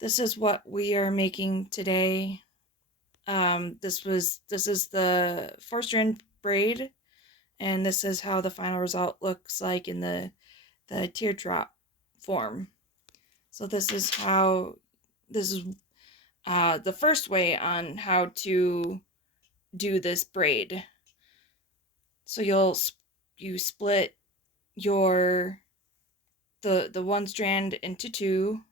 This is what we are making today. This is the 4-strand braid, and this is how the final result looks like in the teardrop form. So this is the first way on how to do this braid. So you split your the one strand into two,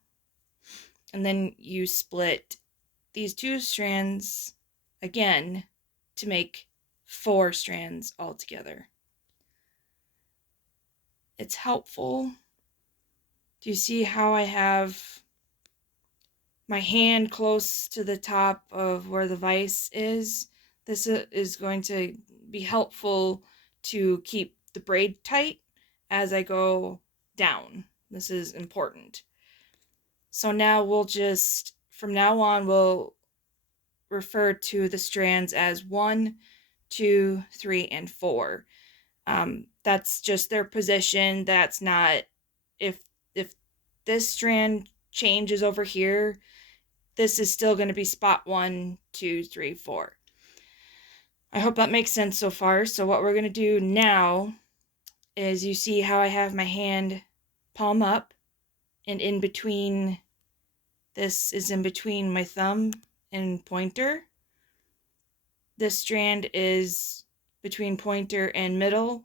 and then you split these two strands again to make 4 strands altogether. It's helpful. Do you see how I have my hand close to the top of where the vise is? This is going to be helpful to keep the braid tight as I go down. This is important. So now from now on, we'll refer to the strands as 1, 2, 3, and 4. That's just their position. That's not, if this strand changes over here, this is still going to be spot 1, 2, 3, 4. I hope that makes sense so far. So what we're going to do now is, you see how I have my hand palm up, and this is in between my thumb and pointer. This strand is between pointer and middle.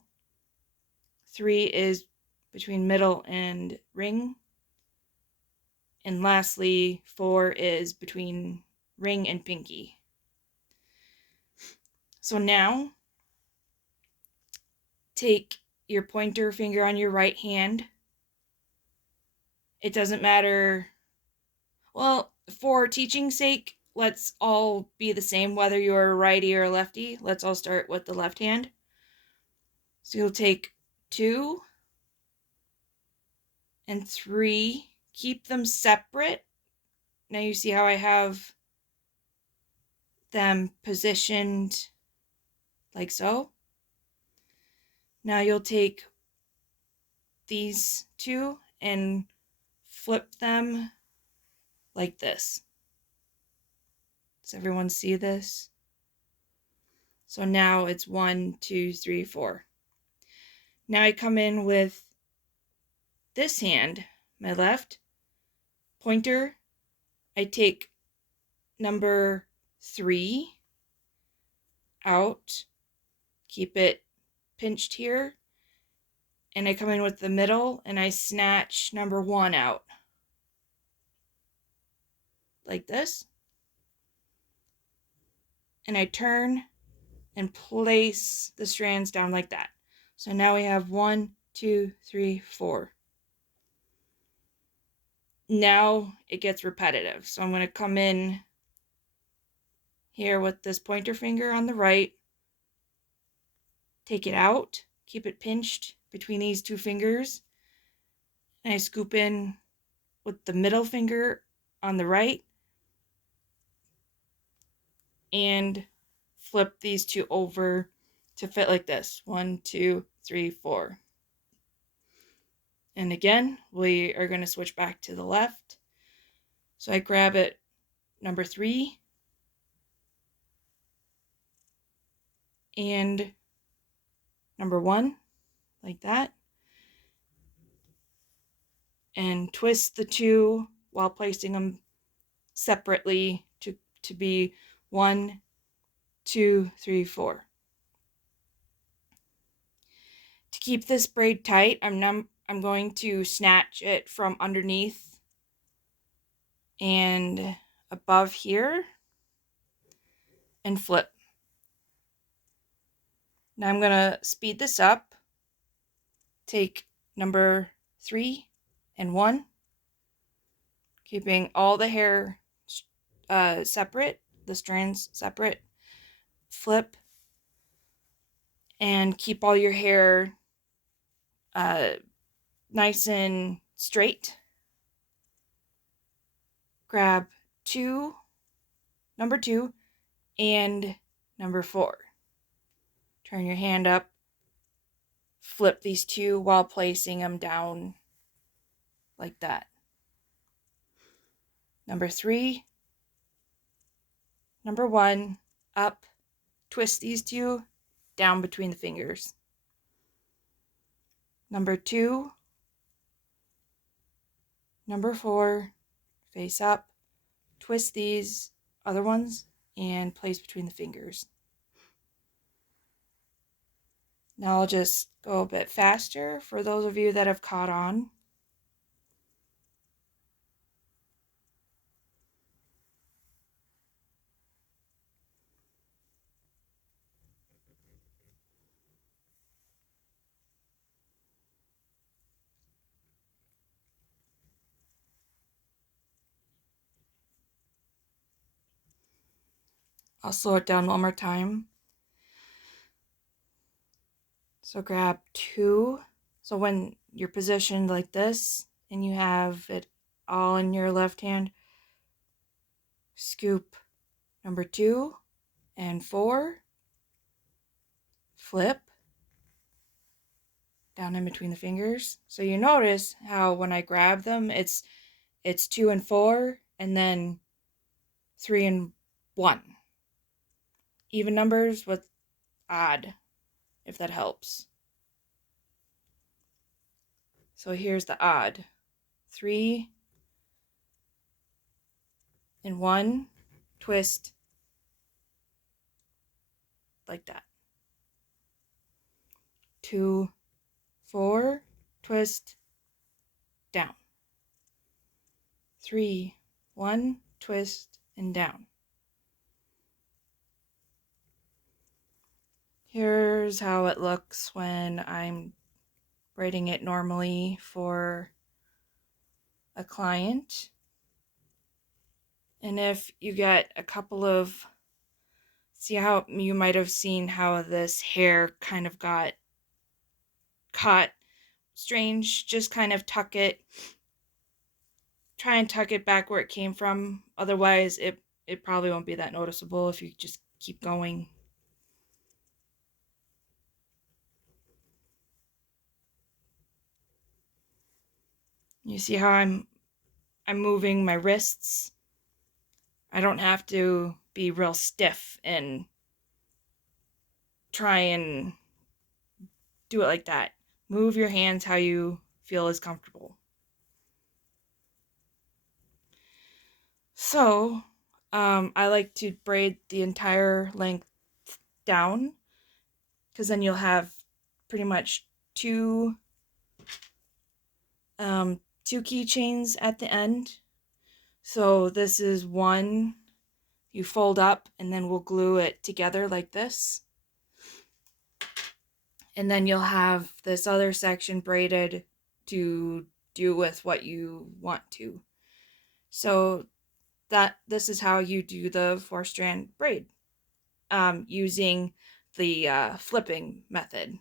3 is between middle and ring. And lastly, 4 is between ring and pinky. So now, take your pointer finger on your right hand. It doesn't matter. Well, for teaching's sake, let's all be the same, whether you're a righty or a lefty. Let's all start with the left hand. So you'll take 2 and 3. Keep them separate. Now you see how I have them positioned like so. Now you'll take these 2 and flip them like this. Does everyone see this? So now it's 1, 2, 3, 4. Now I come in with this hand, my left pointer. I take number 3 out, keep it pinched here, and I come in with the middle and I snatch number 1 out. Like this. And I turn and place the strands down like that. So now we have 1, 2, 3, 4. Now it gets repetitive. So I'm going to come in here with this pointer finger on the right, take it out, keep it pinched between these 2 fingers, and I scoop in with the middle finger on the right and flip these 2 over to fit like this. 1, 2, 3, 4. And again, we are going to switch back to the left. So I grab it, number 3, and number 1, like that, and twist the 2 while placing them separately to be 1, 2, 3, 4. To keep this braid tight, I'm going to snatch it from underneath and above here and flip. Now I'm going to speed this up. Take number 3 and 1, keeping all the hair separate, the strands separate. Flip and keep all your hair nice and straight. Grab number 2 and number 4. Turn your hand up, flip these 2 while placing them down like that. Number 3, number 1, up, twist these two, down between the fingers. Number 2, number 4, face up, twist these other ones, and place between the fingers. Now I'll just go a bit faster for those of you that have caught on. I'll slow it down one more time. So grab 2. So when you're positioned like this and you have it all in your left hand, scoop number 2 and 4, flip down in between the fingers. So you notice how when I grab them, it's 2 and 4 and then 3 and 1. Even numbers with odd, if that helps. So here's the odd. 3 and 1, twist like that. 2, 4, twist down. 3, 1, twist and down. Here's how it looks when I'm braiding it normally for a client. And if you get a couple of, see how you might have seen how this hair kind of got caught strange, just kind of tuck it, try and tuck it back where it came from. Otherwise it probably won't be that noticeable if you just keep going. You see how I'm moving my wrists? I don't have to be real stiff and try and do it like that. Move your hands how you feel is comfortable. So, I like to braid the entire length down, because then you'll have pretty much two keychains at the end. So this is one, you fold up and then we'll glue it together like this. And then you'll have this other section braided to do with what you want to. So this is how you do the 4-strand braid, using the flipping method.